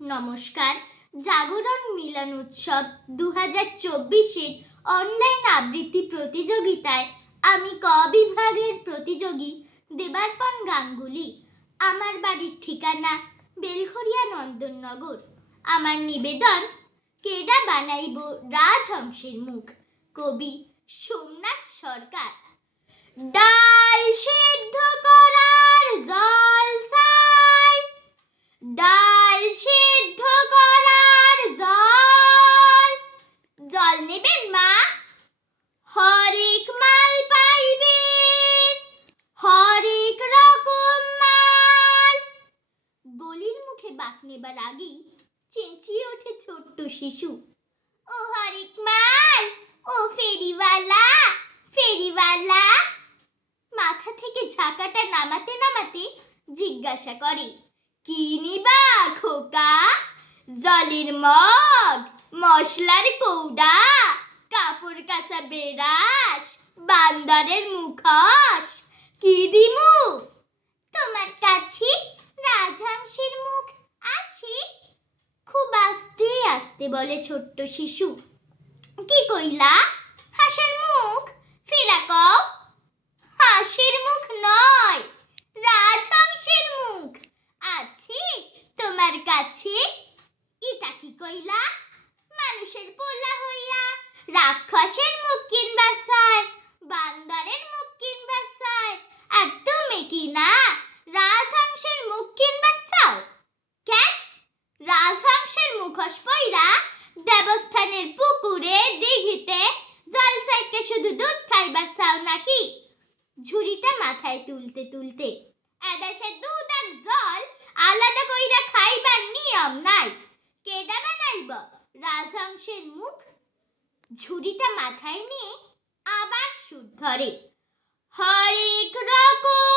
নমস্কার। জাগরণ মিলন উৎসব দু হাজার অনলাইন আবৃত্তি প্রতিযোগিতায় আমি ক বিভাগের প্রতিযোগী দেবার্পণ গাঙ্গুলি। আমার বাড়ির ঠিকানা বেলঘরিয়া নন্দননগর। আমার নিবেদন, কেডা বানাইব রাজহংসের মুখ? কবি সোমনাথ সরকার। ডাল বাক নেবার আগেই চেঁচিয়ে ওঠে ছোট্ট শিশু। ও হরেক মাল, ও ফেরিওয়ালা ফেরিওয়ালা! মাথা থেকে ঝাঁকাটা নামাতে নামাতে জিজ্ঞাসা করে, কি নিবা খোকা? জলের মগ, মশলার কৌডা, কাপড় কাঁচা বেরাস, বান্দরের মুখোশ, কি আস্তে বলে ছোট্ট শিশু। কি কইলা হাঁসের মুখ ফেরা কও হাঁসের মুখ নয় রাজহংসের মুখ আছে তোমার কাছে এটা কি কইলা মানুষের পোলা হইয়া রাক্ষসের মুখ কিনবার চায় বান্দরের মুখ কিনবার চায় আর তুমি কি না রাজহংসের মুখ কিনবার চাও কেন রাজহংসের মুখোশ পইরা দেবস্থানের পুকুরে দিঘিতে জল সাইকে শুধু দুধ খাইবার চাও নাকি ঝুড়িটা মাথায় তুলতে তুলতে। এদেশে দুধ আর জল আলাদা কইরা খাইবার নিয়ম নাই। কেডা বানাইব রাজহংসের মুখ ঝুড়িটা মাথায় নিয়ে আবার সুর ধরে। হরেক রকম